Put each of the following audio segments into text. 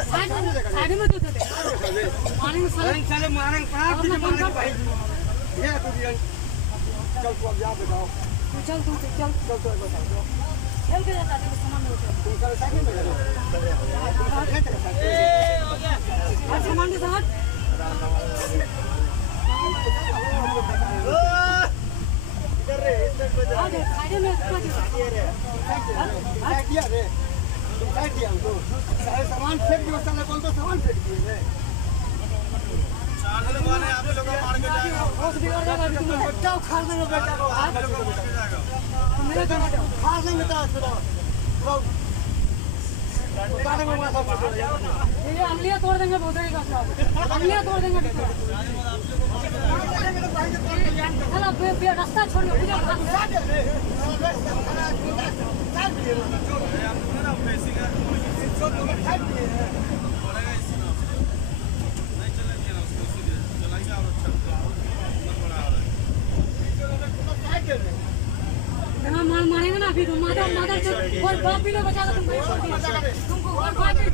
side में तो दे पानी में साले मारेंगे कहां की मारेंगे भाई ये तो चल तू अब जा बताओ चल तू चल बताओ चल के जाता है सामान में तुम सारे साइड में लगे ए हो गया और सामान के साथ इधर रे इधर बजा आगे साइड में साइड दिया रे तुम साइड दिया हमको सारे सामान फेंक दियो साले कौन तो सामान फेंक दिए रे चार माने आप लोग मार के जाएगा बहुत बिगड़ जाएगा तुम बच्चा उखाड़ देंगे बेटा को आप लोग को जाएगा मेरे को खा लेंगे तो उतारे में माथा ये अंगलियां तोड़ देंगे भोसड़ी का अंगलियां तोड़ देंगे चलो रास्ता छोड़िए पूजा मारेंगे ना अभी माता से कोई बाप भी नहीं बचाएगा तुमको तुमको और बाप भी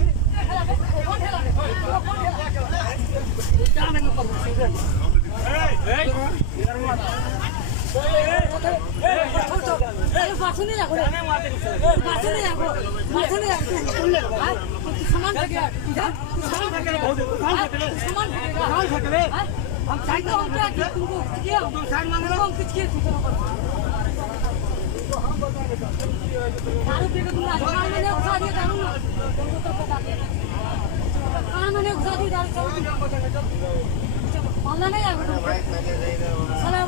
दारू पी के तुम कान में घुसा दिया दारू ना कान में घुसा दी दारू मानना नहीं आएगा साला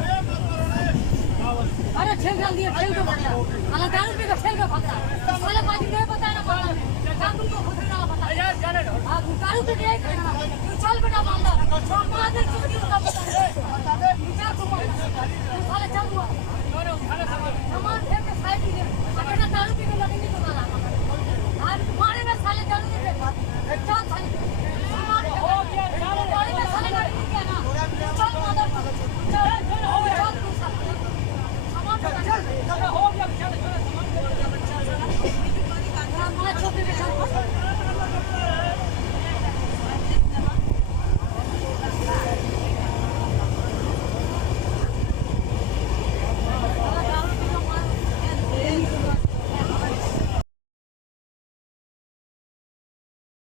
अरे ठेल डाल दिया ठेल के भागा साला दारू पी के ठेल के भागा साला बाजी नहीं पता ना मालूम क्या तुमको खुद ना पता यार जाने दो हां दारू पी के चल बेटा मालदा मार दे